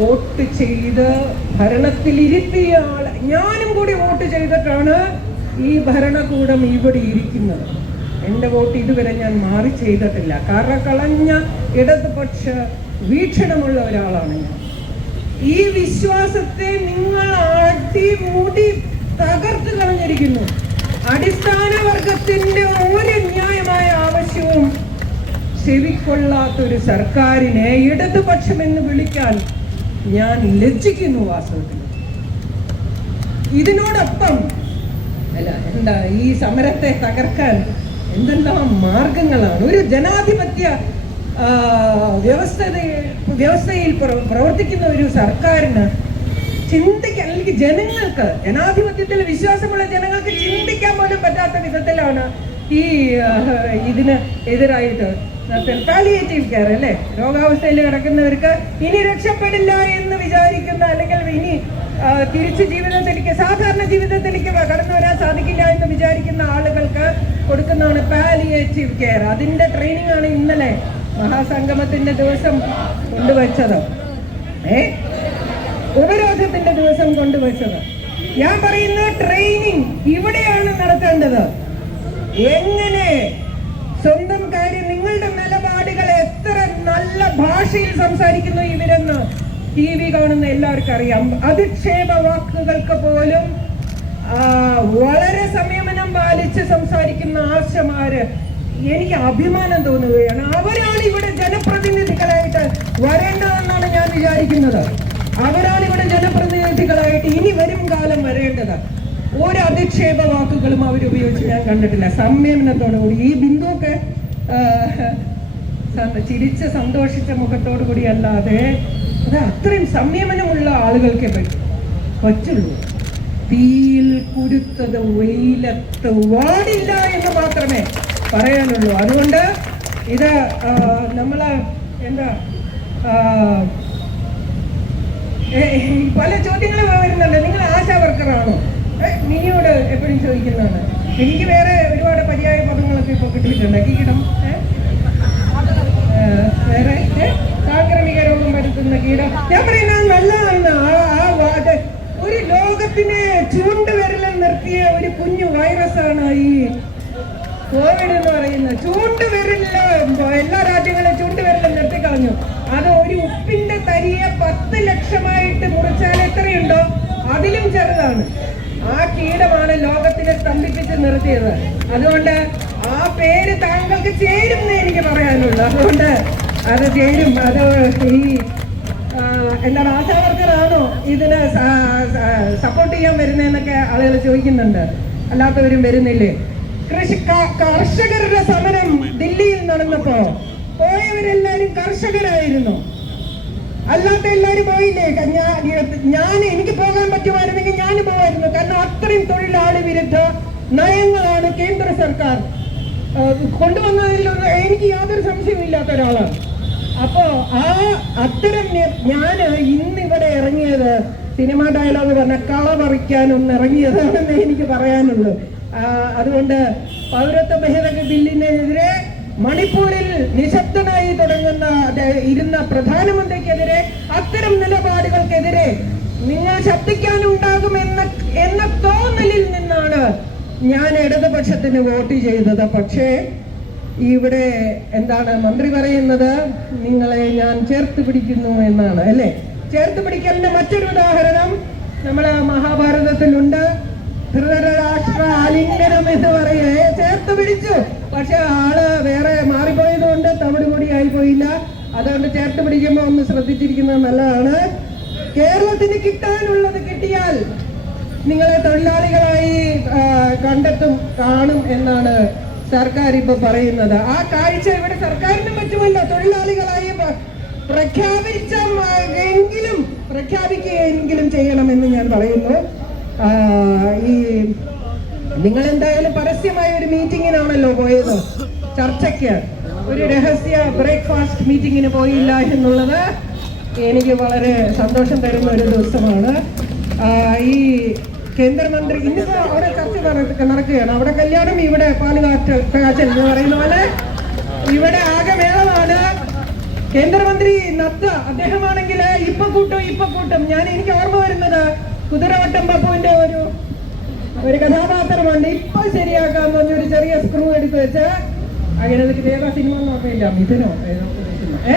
Vote ചെയ്ത് ഭരണത്തിലിരുത്തിയ ആൾ ഞാനും കൂടി വോട്ട് ചെയ്തിട്ടാണ് ഈ ഭരണകൂടം ഇവിടെ ഇരിക്കുന്നത്. എന്റെ വോട്ട് ഇതുവരെ ഞാൻ മാറി ചെയ്തിട്ടില്ല. കാരണം ഇടതുപക്ഷ വീക്ഷണമുള്ള ഒരാളാണ് ഞാൻ. ഈ വിശ്വാസത്തെ നിങ്ങൾ അടിമുടി തകർത്ത് കളഞ്ഞിരിക്കുന്നു. അടിസ്ഥാന വർഗത്തിന്റെ ഒരു ന്യായമായ ആവശ്യവും ചെവിക്കൊള്ളാത്തൊരു സർക്കാരിനെ ഇടതുപക്ഷം എന്ന് വിളിക്കാൻ ഞാൻ ലജ്ജിക്കുന്നു വാസ്തവത്തിൽ. ഇതിനോടൊപ്പം അല്ല എന്താ ഈ സമരത്തെ തകർക്കാൻ എന്തെല്ലാം മാർഗങ്ങളാണ്? ഒരു ജനാധിപത്യ വ്യവസ്ഥത വ്യവസ്ഥ വ്യവസ്ഥയിൽ പ്രവർത്തിക്കുന്ന ഒരു സർക്കാരിന് ചിന്തിക്കാൻ അല്ലെങ്കിൽ ജനങ്ങൾക്ക് ജനാധിപത്യത്തിൽ വിശ്വാസമുള്ള ജനങ്ങൾക്ക് ചിന്തിക്കാൻ പോലും പറ്റാത്ത വിധത്തിലാണ് ഈ ഇതിന് എതിരായിട്ട് പാലിയേറ്റീവ് കെയർ അല്ലേ? രോഗാവസ്ഥയിൽ കിടക്കുന്നവർക്ക് ഇനി രക്ഷപ്പെടില്ല എന്ന് വിചാരിക്കുന്ന അല്ലെങ്കിൽ ഇനി തിരിച്ച് ജീവിതത്തിലേക്ക് സാധാരണ ജീവിതത്തിലേക്ക് കടന്നു വരാൻ സാധിക്കില്ല എന്ന് വിചാരിക്കുന്ന ആളുകൾക്ക് കൊടുക്കുന്നതാണ് പാലിയേറ്റീവ് കെയർ അതിന്റെ ട്രെയിനിങ് ആണ് ഇന്നലെ മഹാസംഗമത്തിന്റെ ദിവസം കൊണ്ടുവച്ചത്. ഏ? ഉപരോധത്തിന്റെ ദിവസം കൊണ്ടുവച്ചത്. ഞാൻ പറയുന്ന ട്രെയിനിങ് ഇവിടെയാണ് നടത്തേണ്ടത്. എങ്ങനെ സ്വന്തം കാര്യം നിങ്ങളുടെ നിലപാടുകൾ എത്ര നല്ല ഭാഷയിൽ സംസാരിക്കുന്നു ഇവരെന്ന് ടി വി കാണുന്ന എല്ലാവർക്കും അറിയാം. അധിക്ഷേപ വാക്കുകൾക്ക് പോലും വളരെ സംയമനം പാലിച്ച് സംസാരിക്കുന്ന ആശമാര് എനിക്ക് അഭിമാനം തോന്നുകയാണ്. അവരാണ് ഇവിടെ ജനപ്രതിനിധികളായിട്ട് വരേണ്ടതെന്നാണ് ഞാൻ വിചാരിക്കുന്നത്. അവരാണ് ഇവിടെ ജനപ്രതിനിധികളായിട്ട് ഇനി വരും കാലം വരേണ്ടത്. ഒരു അധിക്ഷേപ വാക്കുകളും അവർ ഉപയോഗിച്ച് ഞാൻ കണ്ടിട്ടില്ല. സംയമനത്തോടുകൂടി ഈ ബിന്ദുവൊക്കെ ചിരിച്ച് സന്തോഷിച്ച മുഖത്തോടു കൂടി അല്ലാതെ അത് അത്രയും സംയമനമുള്ള ആളുകൾക്കേ പറ്റും. പറ്റുള്ളൂ. തീയിൽ കുരുത്തത് വെയിലത്ത് വാടില്ല എന്ന് മാത്രമേ പറയാനുള്ളൂ. അതുകൊണ്ട് ഇത് നമ്മൾ എന്താ പല ചോദ്യങ്ങളും വരുന്നുണ്ട്. നിങ്ങൾ ആശാ വർക്കറാണോ മിനിയോട് എപ്പോഴും ചോദിക്കുന്നതാണ്. എനിക്ക് വേറെ ഒരുപാട് പര്യായ പദങ്ങളൊക്കെ ഇപ്പോൾ കിട്ടിയിട്ടുണ്ട്. കീടം വേറെ? സാംക്രമിക രോഗം വരുത്തുന്ന കീടം. ഞാൻ പറയുന്നത് നല്ലതാണ്. ആ ആ ഒരു ലോകത്തിനെ ചൂണ്ടുവിരലിൽ നിർത്തിയ ഒരു കുഞ്ഞു വൈറസാണ് ഈ കോവിഡ് എന്ന് പറയുന്നത്. ചൂണ്ടുവിരലിൽ എല്ലാ രാജ്യങ്ങളും ചൂണ്ടുവിരലിൽ നിർത്തി കളഞ്ഞു അത് ഒരു ഉപ്പിന്റെ തരിയെ പത്ത് ലക്ഷമായിട്ട് മുറിച്ചാൽ എത്രയുണ്ടോ? അതിലും ചെറുതാണ്. ആ കീടമാണ് ലോകത്തിനെ സ്തംഭിപ്പിച്ച് നിർത്തിയത്. അതുകൊണ്ട് ആ പേര് താങ്കൾക്ക് ചേരും എന്ന് എനിക്ക് പറയാനുള്ളൂ. അതുകൊണ്ട് അത് ചേരും. അത് ഈ എന്താണ് ആശാവർക്കറാണോ ഇതിന് സപ്പോർട്ട് ചെയ്യാൻ വരുന്നതെന്നൊക്കെ ആളുകൾ ചോദിക്കുന്നുണ്ട്. അല്ലാത്തവരും വരുന്നില്ലേ? കൃഷി കർഷകരുടെ സമരം ദില്ലിയിൽ നടന്നപ്പോ പോയവരെല്ലാരും കർഷകരായിരുന്നു. അല്ലാത്ത എല്ലാരും പോയില്ലേ? ഞാൻ എനിക്ക് പോകാൻ പറ്റുമായിരുന്നെങ്കിൽ ഞാൻ പോകായിരുന്നു കാരണം അത്രയും തൊഴിലാളി വിരുദ്ധ നയങ്ങളാണ് കേന്ദ്ര സർക്കാർ കൊണ്ടുവന്നതിൽ എനിക്ക് യാതൊരു സംശയവും ഇല്ലാത്ത ഒരാളാണ്. അപ്പോ ആ അത്തരം ഞാൻ ഇന്ന് ഇവിടെ ഇറങ്ങിയത് സിനിമ ഡയലോഗ് പറഞ്ഞ കള പറിക്കാൻ ഒന്ന് ഇറങ്ങിയതാണെന്ന് എനിക്ക് പറയാനുള്ളൂ. അതുകൊണ്ട് പൗരത്വ ഭേദഗതി ബില്ലിനെതിരെ മണിപ്പൂരിൽ നിശബ്ദനായി തുടങ്ങുന്ന ഇരുന്ന പ്രധാനമന്ത്രിക്കെതിരെ അത്തരം നിലപാടുകൾക്കെതിരെ നിങ്ങൾ ശബ്ദിക്കാനുണ്ടാകും എന്ന എന്ന തോന്നലിൽ നിന്നാണ് ഞാൻ ഇടതുപക്ഷത്തിന് വോട്ട് ചെയ്തത്. പക്ഷേ ഇവിടെ എന്താണ് മന്ത്രി പറയുന്നത്? നിങ്ങളെ ഞാൻ ചേർത്ത് പിടിക്കുന്നു എന്നാണ് അല്ലേ? ചേർത്ത് പിടിക്കലിന്റെ മറ്റൊരു ഉദാഹരണം നമ്മളെ മഹാഭാരതത്തിലുണ്ട്. ധൃതരാഷ്ട്ര ആലിംഗനം എന്ന് പറയേ ചേർത്ത് പിടിച്ചു. പക്ഷെ ആൾ വേറെ മാറിപ്പോയത് കൊണ്ട് തവിട് പൊടിയായി ആയിപ്പോയില്ല അതുകൊണ്ട് ചേർത്ത് പിടിക്കുമ്പോൾ ഒന്ന് ശ്രദ്ധിച്ചിരിക്കുന്നത് നല്ലതാണ്. കേരളത്തിന് കിട്ടാനുള്ളത് കിട്ടിയാൽ നിങ്ങളെ തൊഴിലാളികളായി കണ്ടെത്തും കാണും എന്നാണ് സർക്കാർ ഇപ്പൊ പറയുന്നത്. ആ കാഴ്ച ഇവിടെ സർക്കാരിനും പറ്റുമല്ലോ തൊഴിലാളികളായി പ്രഖ്യാപിച്ച എങ്കിലും പ്രഖ്യാപിക്കുകയെങ്കിലും ചെയ്യണമെന്ന് ഞാൻ പറയുന്നു. ഈ നിങ്ങൾ എന്തായാലും പരസ്യമായ ഒരു മീറ്റിങ്ങിനാണല്ലോ പോയത്. ചർച്ചയ്ക്ക് ഒരു രഹസ്യ ബ്രേക്ക്ഫാസ്റ്റ് മീറ്റിങ്ങിന് പോയില്ല എന്നുള്ളത് എനിക്ക് വളരെ സന്തോഷം തരുന്ന ഒരു ദിവസമാണ്. ഈ കേന്ദ്രമന്ത്രി ഇന്നിപ്പോ അവിടെ ചർച്ച നട- നടക്കുകയാണ്. അവിടെ കല്യാണം ഇവിടെ പാലുകാറ്റ് കാച്ചൽ എന്ന് പറയുന്ന പോലെ ഇവിടെ ആകെ മേളമാണ്. കേന്ദ്രമന്ത്രി നത്ത അദ്ദേഹമാണെങ്കിൽ ഇപ്പൊ കൂട്ടും ഇപ്പൊ കൂട്ടും. ഞാൻ എനിക്ക് ഓർമ്മ വരുന്നത് കുതിരവട്ടം പപ്പുവിന്റെ ഒരു ഒരു കഥാപാത്രമുണ്ട്. ഇപ്പൊ ശരിയാക്കാൻ പറഞ്ഞ ഒരു ചെറിയ സ്ക്രൂ എടുത്ത് വെച്ച് അങ്ങനെ എനിക്ക് ഏതാ സിനിമ നോക്കില്ല മിഥുനോ? ഏതോ ഒരു സിനിമ ഏ?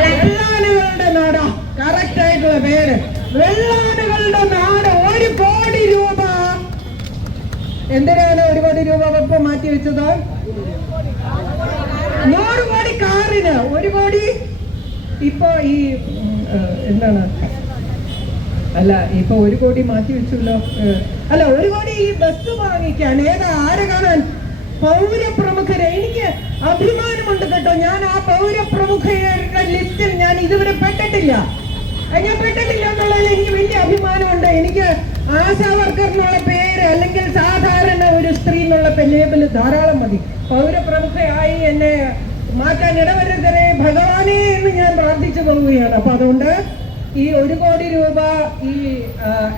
വെള്ളാനുകളുടെ നാടാ. കറക്റ്റ് ആയിട്ടുള്ള പേര്. വെള്ളാനുകളുടെ നാട് ഒരു കോടി രൂപ. എന്തിനാണ് ഒരു കോടി രൂപ ഒപ്പം മാറ്റി വെച്ചത് നൂറ് കോടി കാറിന്. ഒരു കോടി? ഇപ്പൊ ഈ എന്താണ്? അല്ല ഇപ്പൊ ഒരു കോടി മാറ്റി വെച്ചല്ലോ. അല്ല ഒരു കോടി ഈ ബസ് വാങ്ങിക്കാൻ ഏതാ? ആരെ കാണാൻ? പൗരപ്രമുഖരെ. എനിക്ക് അഭിമാനമുണ്ട് കേട്ടോ. ഞാൻ ആ പൗരപ്രമുഖരുടെ ലിസ്റ്റിൽ ഞാൻ ഇതുവരെ പെട്ടിട്ടില്ല. ഞാൻ പെട്ടിട്ടില്ല എന്നുള്ളതിൽ എനിക്ക് വലിയ അഭിമാനമുണ്ട്. എനിക്ക് ആശാ വർക്കർ എന്നുള്ള പേര് അല്ലെങ്കിൽ സാധാരണ ഒരു സ്ത്രീ എന്നുള്ള ലേബൽ ധാരാളം മതി. പൗരപ്രമുഖയായി എന്നെ മാറ്റാൻ ഇടവരുത്തരെ ഭഗവാനെ എന്ന് ഞാൻ പ്രാർത്ഥിച്ചു പോവുകയാണ് അപ്പൊ അതുകൊണ്ട് ഈ ഒരു കോടി രൂപ ഈ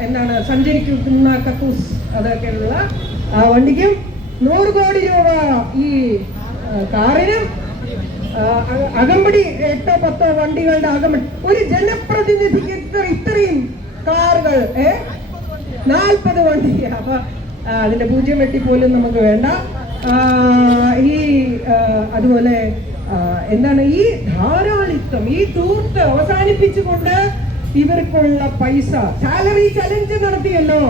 എന്താണ് സഞ്ചരിക്കുന്ന കക്കൂസ് അതൊക്കെയുള്ള ആ വണ്ടിക്കും നൂറ് കോടി രൂപ ഈ കാറിനും അകമ്പടി എട്ടോ പത്തോ വണ്ടികളുടെ അകമ്പടി. ഒരു ജനപ്രതിനിധിക്ക് ഇത്ര ഇത്രയും കാറുകൾ ഏ? നാൽപ്പത് വണ്ടി. അപ്പൊ അതിന്റെ പൂജ്യം വെട്ടി പോലും നമുക്ക് വേണ്ട. ഈ അതുപോലെ എന്താണ് ഈ ധാരാളിത്വം ഈ തൂർത്ത് അവസാനിപ്പിച്ചുകൊണ്ട് ഇവർക്കുള്ള പൈസ സാലറി ചലഞ്ച് നടത്തിയല്ലോ.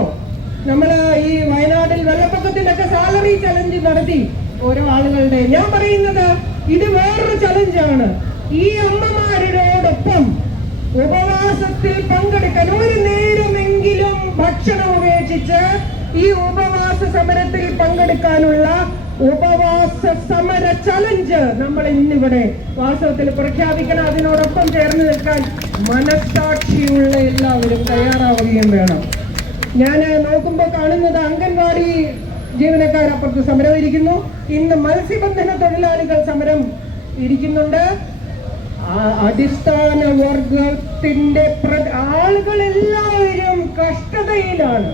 നമ്മൾ ഈ വയനാട്ടിൽ വെള്ളപ്പൊക്കത്തിലൊക്കെ സാലറി ചലഞ്ച് നടത്തി ഓരോ ആളുകളുടെ. ഞാൻ പറയുന്നത് ഇത് വേറൊരു ചലഞ്ചാണ് ഈ അമ്മമാരോടൊപ്പം ഉപവാസത്തിൽ പങ്കെടുക്കാൻ ഒരു നേരമെങ്കിലും ഭക്ഷണം ഉപേക്ഷിച്ച് ഈ ഉപവാസ സമരത്തിൽ പങ്കെടുക്കാനുള്ള ഉപവാസ സമര ചലഞ്ച് നമ്മൾ ഇന്നിവിടെ വാസ്തവത്തിൽ പ്രഖ്യാപിക്കണം. അതിനോടൊപ്പം ചേർന്ന് നിൽക്കാൻ മനസ്സാക്ഷിയുള്ള എല്ലാവരും തയ്യാറാവുകയും വേണം. ഞാൻ നോക്കുമ്പോൾ കാണുന്നത് അംഗൻവാടി ജീവനക്കാർ അപ്പുറത്ത് സമരം ഇരിക്കുന്നു ഇന്ന് മത്സ്യബന്ധന തൊഴിലാളികൾ സമരം ഇരിക്കുന്നുണ്ട്. അടിസ്ഥാന വർഗത്തിന്റെ ആളുകളെല്ലാവരും കഷ്ടതയിലാണ്.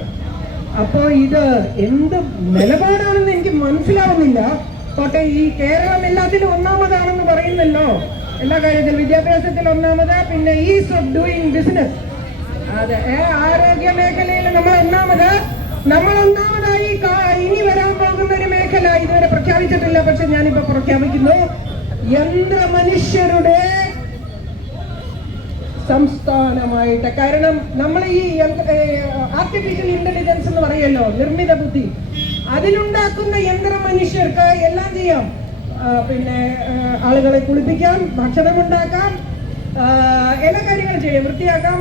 അപ്പോ ഇത് എന്ത് നിലപാടാണെന്ന് എനിക്ക് മനസ്സിലാവുന്നില്ല. പക്ഷേ ഈ കേരളം എല്ലാത്തിലും ഒന്നാമതാണെന്ന് പറയുന്നല്ലോ. എല്ലാ കാര്യത്തിലും വിദ്യാഭ്യാസത്തിൽ ഒന്നാമത് പിന്നെ ഈസ് ഓഫ് ഡൂയിങ് ബിസിനസ് അതെ ആരോഗ്യ മേഖലയിൽ നമ്മൾ ഒന്നാമത്. നമ്മൾ ഒന്നാമതായി ഇനി വരാൻ പോകുന്ന ഒരു മേഖല ഇതുവരെ പ്രഖ്യാപിച്ചിട്ടില്ല പക്ഷെ ഞാനിപ്പോ പ്രഖ്യാപിക്കുന്നു. യന്ത്ര മനുഷ്യരുടെ സംസ്ഥാനമായിട്ട്. കാരണം നമ്മൾ ഈ ആർട്ടിഫിഷ്യൽ ഇന്റലിജൻസ് എന്ന് പറയല്ലോ നിർമ്മിത ബുദ്ധി. അതിലുണ്ടാക്കുന്ന യന്ത്ര മനുഷ്യർക്ക് എല്ലാം ചെയ്യാം. പിന്നെ ആളുകളെ കുളിപ്പിക്കാം ഭക്ഷണം ഉണ്ടാക്കാം എല്ലാ കാര്യങ്ങളും ചെയ്യാം വൃത്തിയാക്കാം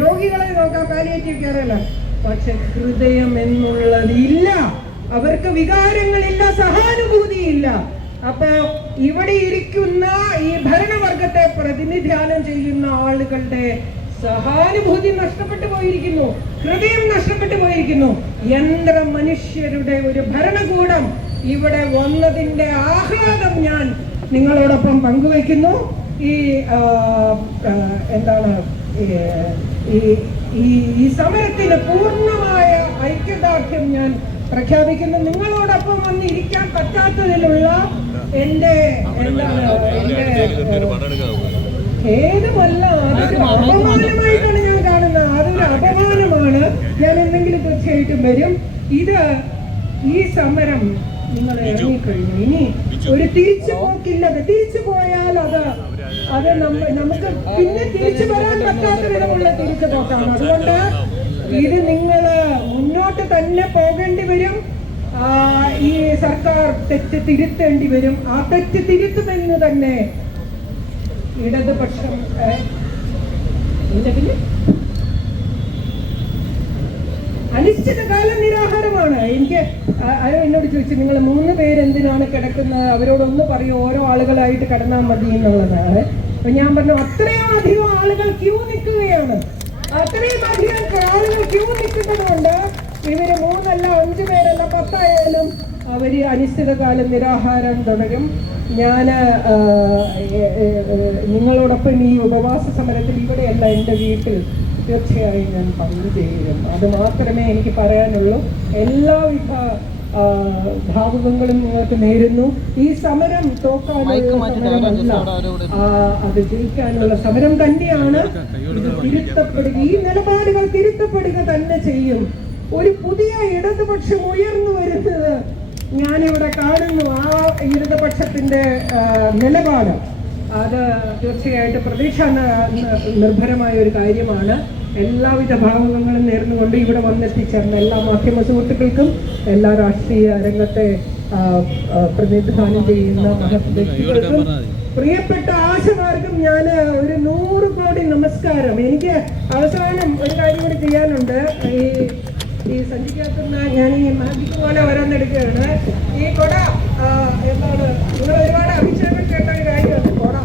രോഗികളെ നോക്കാം പാലിയേറ്റീവ് കെയർ എല്ലാം പക്ഷെ ഹൃദയം എന്നുള്ളത് ഇല്ല അവർക്ക് വികാരങ്ങളില്ല സഹാനുഭൂതിയില്ല. അപ്പോ ഇവിടെ ഇരിക്കുന്ന ഈ ഭരണവർഗത്തെ പ്രതിനിധാനം ചെയ്യുന്ന ആളുകളുടെ സഹാനുഭൂതി നഷ്ടപ്പെട്ടു പോയിരിക്കുന്നു ഹൃദയം നഷ്ടപ്പെട്ടു പോയിരിക്കുന്നു. യന്ത്ര മനുഷ്യരുടെ ഒരു ഭരണകൂടം ഇവിടെ വന്നതിന്റെ ആഹ്ലാദം ഞാൻ നിങ്ങളോടൊപ്പം പങ്കുവയ്ക്കുന്നു. ഈ എന്താണ് ഈ ഈ സമരത്തിന് പൂർണമായ ഐക്യദാർഢ്യം ഞാൻ പ്രഖ്യാപിക്കുന്നു. നിങ്ങളോടൊപ്പം വന്നിരിക്കാൻ പറ്റാത്തതിലുള്ള എന്റെ എന്താണ് എന്റെ ഏതുമല്ല അതൊരു അപമാനമായിട്ടാണ് ഞാൻ കാണുന്നത്. അതൊരു അപമാനമാണ്. ഞാൻ എന്തെങ്കിലും തീർച്ചയായിട്ടും വരും. ഇത് ഈ സമരം നിങ്ങൾ ഇറങ്ങിക്കഴിഞ്ഞു. ഇനി ഒരു തിരിച്ചു പോക്കില്ല. തിരിച്ചു പോയാൽ അത് അത് നമ്മ നമുക്ക് പിന്നെ തിരിച്ചു വരാൻ പറ്റാത്ത വിധമുള്ള തിരിച്ചു പോക്കാണ്. അതുകൊണ്ട് ഇത് നിങ്ങൾ മുന്നോട്ട് തന്നെ പോകേണ്ടി വരും. ഈ സർക്കാർ തെറ്റ് തിരുത്തേണ്ടി വരും. ആ തെറ്റ് തിരുത്തുമെന്ന് തന്നെ ഇടതുപക്ഷം? അനിശ്ചിതകാല നിരാഹാരമാണ് എനിക്ക് ആരോ എന്നോട് ചോദിച്ചു നിങ്ങൾ മൂന്ന് പേരെന്തിനാണ് കിടക്കുന്നത്? അവരോടൊന്ന് പറയൂ ഓരോ ആളുകളായിട്ട് കിടന്നാൽ മതി എന്നുള്ളതാണ്. അപ്പൊ ഞാൻ പറഞ്ഞു അത്രയും അധികം ആളുകൾ ക്യൂ നിൽക്കുകയാണ്. അത്രയും അധികം ആളുകൾ ക്യൂ നിൽക്കുന്നത് കൊണ്ട് ഇവർ മൂന്നല്ല അഞ്ചു പേരല്ല പത്തായാലും അവർ അനിശ്ചിതകാലം നിരാഹാരം തുടരും. ഞാൻ നിങ്ങളോടൊപ്പം ഈ ഉപവാസ സമരത്തിൽ ഇവിടെയല്ല എന്റെ വീട്ടിൽ. തീർച്ചയായും ഞാൻ പങ്കുചേരും. അത് മാത്രമേ എനിക്ക് പറയാനുള്ളൂ. എല്ലാവിധ ഭാവുകങ്ങളും നിങ്ങൾക്ക് നേരുന്നു. ഈ സമരം തോക്കാനുള്ള സമരമല്ല. അത് ജയിക്കാനുള്ള സമരം തന്നെയാണ്. ഇത് തിരുത്തപ്പെടുക ഈ നിലപാടുകൾ തിരുത്തപ്പെടുക തന്നെ ചെയ്യും. ഒരു പുതിയ ഇടതുപക്ഷം ഉയർന്നു വരുന്നത് ഞാനിവിടെ കാണുന്നു. ആ ഇടതുപക്ഷത്തിന്റെ നിലപാട്. അത് തീർച്ചയായിട്ടും പ്രതീക്ഷ നിർഭരമായ ഒരു കാര്യമാണ്. എല്ലാവിധ ഭാവങ്ങളും നേർന്നുകൊണ്ട് ഇവിടെ വന്നെത്തിച്ചേർന്ന എല്ലാ മാധ്യമ സുഹൃത്തുക്കൾക്കും എല്ലാ രാഷ്ട്രീയ രംഗത്തെ പ്രതിനിധാനം ചെയ്യുന്ന മഹത് പ്രിയപ്പെട്ട ആശമാർക്കും ഞാൻ ഒരു നൂറ് കോടി നമസ്കാരം. എനിക്ക് അവസാനം ഒരു കാര്യം കൂടി ചെയ്യാനുണ്ട്. ഈ ഈ സഞ്ചിക്കകത്തുനിന്ന് ഞാൻ ഈ മാജിക് പോലെ ഓരോന്നെടുക്കുകയാണ്. ഈ കൊട എന്താണ് നിങ്ങൾ ഒരുപാട് അഭിഷേകം കേട്ട ഒരു കാര്യമാണ് കൊട.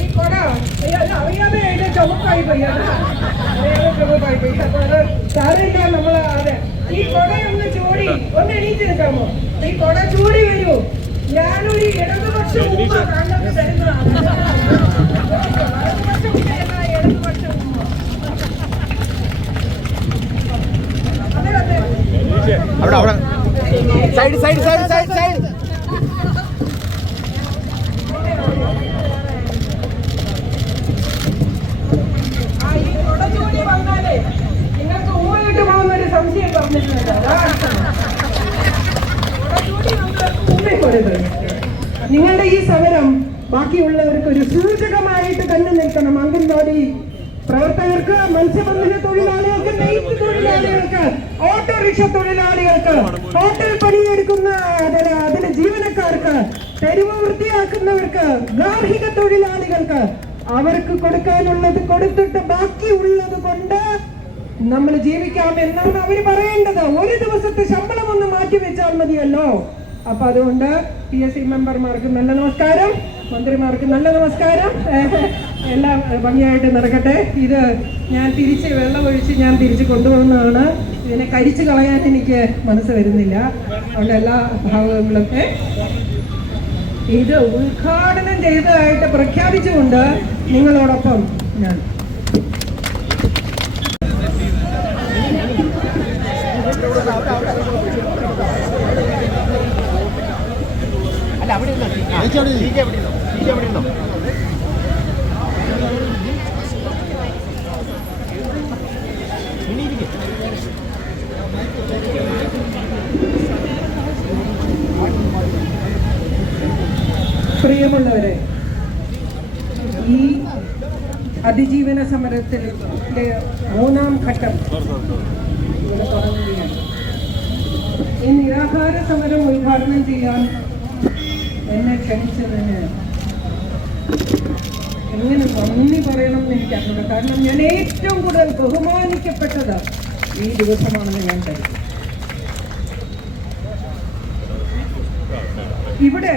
ഈ കൊട അറിയാതെ അതിന്റെ ചുമപ്പായി പോയി അറിയാതെ ചുമപ്പായി പോയി. അപ്പൊ സാറില്ല നമ്മൾ അതെ. ഈ കൊട ഒന്ന് ചൂടി ഒന്ന് എണീറ്റ് നിൽക്കാമോ ഈ കൊട ചൂടി വരൂ. ഞാനൊരു ഇടതുപക്ഷ തരുന്നതാണ് വലതുപക്ഷ ഉമ്മയല്ല, ഇടതുപക്ഷ ഉമ്മ അതെ അതെ അവിടെ അവിടെ side side side side side ആ, ഈ കൊടച്ചൂടി വന്നാലേ നിങ്ങൾക്ക് പോകുന്ന ഒരു സംശയം പറഞ്ഞിട്ടുണ്ട്. നിങ്ങളുടെ ഈ സമരം ബാക്കിയുള്ളവർക്ക് ഒരു സൂചകമായിട്ട് തന്നെ നിൽക്കണം അംഗൻവാടി പ്രവർത്തകർക്ക് മത്സ്യബന്ധന തൊഴിലാളികൾക്ക് നെയ്ത്ത് തൊഴിലാളികൾക്ക് ഓട്ടോറിക്ഷ തൊഴിലാളികൾക്ക് ഹോട്ടൽ പണിയെടുക്കുന്ന അതിന് ജീവനക്കാർക്ക് തെരുവ് വൃത്തിയാക്കുന്നവർക്ക് ഗാർഹിക തൊഴിലാളികൾക്ക് അവർക്ക് കൊടുക്കാനുള്ളത് കൊടുത്തിട്ട് ബാക്കിയുള്ളത് കൊണ്ട് നമ്മൾ ജീവിക്കാം എന്നാണ് അവർ പറയേണ്ടത്. ഒരു ദിവസത്തെ ശമ്പളം ഒന്ന് മാറ്റി വെച്ചാൽ മതിയല്ലോ. അപ്പൊ അതുകൊണ്ട് പി എസ് സി മെമ്പർമാർക്ക് നല്ല നമസ്കാരം. മന്ത്രിമാർക്ക് നല്ല നമസ്കാരം. എല്ലാം ഭംഗിയായിട്ട് നടക്കട്ടെ. ഇത് ഞാൻ തിരിച്ച് വെള്ളമൊഴിച്ച് ഞാൻ തിരിച്ച് കൊണ്ടുപോകുന്നതാണ് ഇതിനെ കരിച്ചു കളയാൻ എനിക്ക് മനസ്സ് വരുന്നില്ല. അതുകൊണ്ട് എല്ലാ ഭാഗങ്ങളൊക്കെ ഇത് ഉദ്ഘാടനം ചെയ്തതായിട്ട് പ്രഖ്യാപിച്ചുകൊണ്ട് നിങ്ങളോടൊപ്പം ഞാൻ. അല്ല അവിടെ ഇരുന്നോ? അവിടെ ഇരുന്നോ ചേച്ചി അവിടെ ഇരുന്നോ ഇനി ഇരിക്ക്. പ്രിയമുള്ളവരെ ഈ അതിജീവന സമരത്തിലെ മൂന്നാം ഘട്ടം ഈ നിരാഹാര സമരം ഉദ്ഘാടനം ചെയ്യാൻ എന്നെ ക്ഷണിച്ചതിന് എങ്ങനെ നന്ദി പറയണം എന്ന് എനിക്കറിയില്ല കാരണം ഞാൻ ഏറ്റവും കൂടുതൽ ബഹുമാനിക്കപ്പെട്ടത് ഈ ദിവസമാണെന്ന് ഞാൻ കരുതുന്നു. ഇവിടെ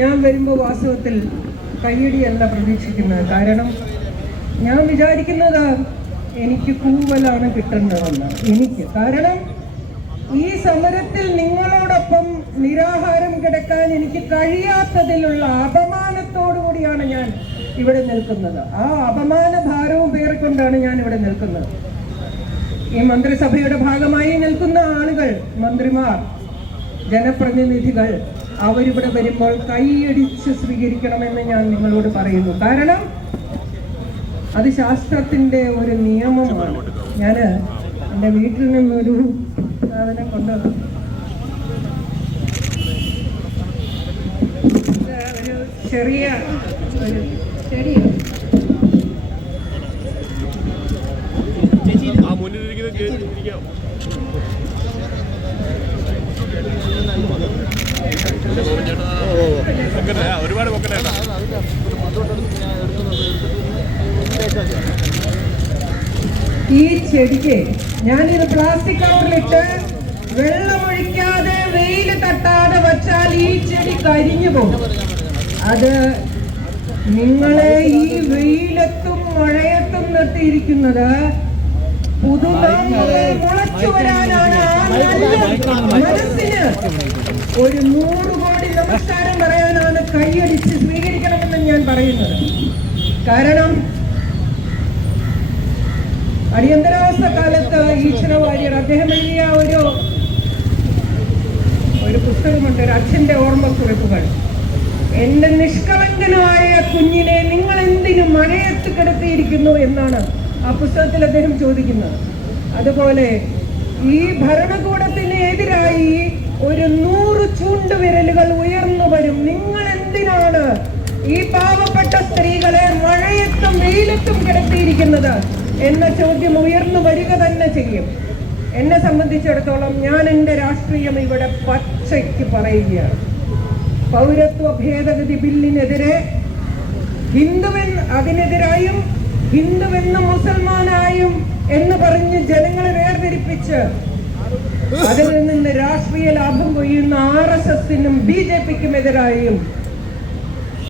ഞാൻ വരുമ്പോൾ വാസ്തവത്തിൽ കയ്യടിയല്ല പ്രതീക്ഷിക്കുന്നത്. കാരണം ഞാൻ വിചാരിക്കുന്നത് എനിക്ക് കൂവലാണ് കിട്ടേണ്ടതെന്ന്. എനിക്ക്. കാരണം ഈ സമരത്തിൽ നിങ്ങളോടൊപ്പം നിരാഹാരം കിടക്കാൻ എനിക്ക് കഴിയാത്തതിലുള്ള അപമാനത്തോടു കൂടിയാണ് ഞാൻ ഇവിടെ നിൽക്കുന്നത്. ആ അപമാന ഭാരവും പേറിക്കൊണ്ടാണ് ഞാൻ ഇവിടെ നിൽക്കുന്നത്. ഈ മന്ത്രിസഭയുടെ ഭാഗമായി നിൽക്കുന്ന ആളുകൾ മന്ത്രിമാർ ജനപ്രതിനിധികൾ അവരിവിടെ വരുമ്പോൾ കൈയടിച്ച് സ്വീകരിക്കണമെന്ന് ഞാൻ നിങ്ങളോട് പറയുന്നു. കാരണം അത് ശാസ്ത്രത്തിന്റെ ഒരു നിയമമാണ്. ഞാൻ എന്റെ വീട്ടിൽ നിന്നൊരു സാധനം കൊണ്ട് ഒരു ചെറിയ ചേച്ചി ഒരുപാട് ഈ ചെടിക്ക് ഞാനിത് പ്ലാസ്റ്റിക് കവറിലിട്ട് വെള്ളമൊഴിക്കാതെ വെയിൽ തട്ടാതെ വച്ചാൽ ഈ ചെടി കരിഞ്ഞു പോകും. അത് നിങ്ങളെ ഈ വെയിലത്തും മഴയത്തും നിർത്തിയിരിക്കുന്നത് പുതുതായി മുളച്ചു വരാനാണ് മനസ്സിന് ഒരു നൂറ് കോടി നമസ്കാരം പറയാനാണ് കൈയടിച്ച് സ്വീകരിക്കണമെന്ന് ഞാൻ പറയുന്നത്. കാരണം അടിയന്തരാവസ്ഥ കാലത്ത് ഈശ്വര വാര്യർ അദ്ദേഹം എഴുതിയ ഒരു ഒരു പുസ്തകമുണ്ട് ഒരു അച്ഛന്റെ ഓർമ്മക്കുറിപ്പുകൾ. എന്റെ നിഷ്കളങ്കനായ കുഞ്ഞിനെ നിങ്ങൾ എന്തിനു മഴയത്ത് കിടത്തിയിരിക്കുന്നു എന്നാണ് ആ പുസ്തകത്തിൽ അദ്ദേഹം ചോദിക്കുന്നത് അതുപോലെ ഈ ഭരണകൂടത്തിന് എതിരായി ഒരു നൂറ് ചൂണ്ടുവിരലുകൾ ഉയർന്നു വരും. നിങ്ങൾ എന്തിനാണ് ഈ പാവപ്പെട്ട സ്ത്രീകളെ മഴയത്തും വെയിലത്തും കിടത്തിയിരിക്കുന്നത്? എന്ന ചോദ്യം ഉയർന്നു വരിക തന്നെ ചെയ്യും. എന്നെ സംബന്ധിച്ചിടത്തോളം ഞാൻ എന്റെ രാഷ്ട്രീയം ഇവിടെ പച്ചയ്ക്ക് പറയുകയാണ്. പൗരത്വ ഭേദഗതി ബില്ലിനെതിരെ ഹിന്ദുവിൻ അതിനെതിരായും ഹിന്ദുവെന്നും മുസൽമാനായും എന്ന് പറഞ്ഞ് ജനങ്ങളെ വേർതിരിപ്പിച്ച് അതിൽ നിന്ന് രാഷ്ട്രീയ ലാഭം കൊയ്യുന്ന ആർ എസ് എസിനും ബി ജെ പിക്കും എതിരായും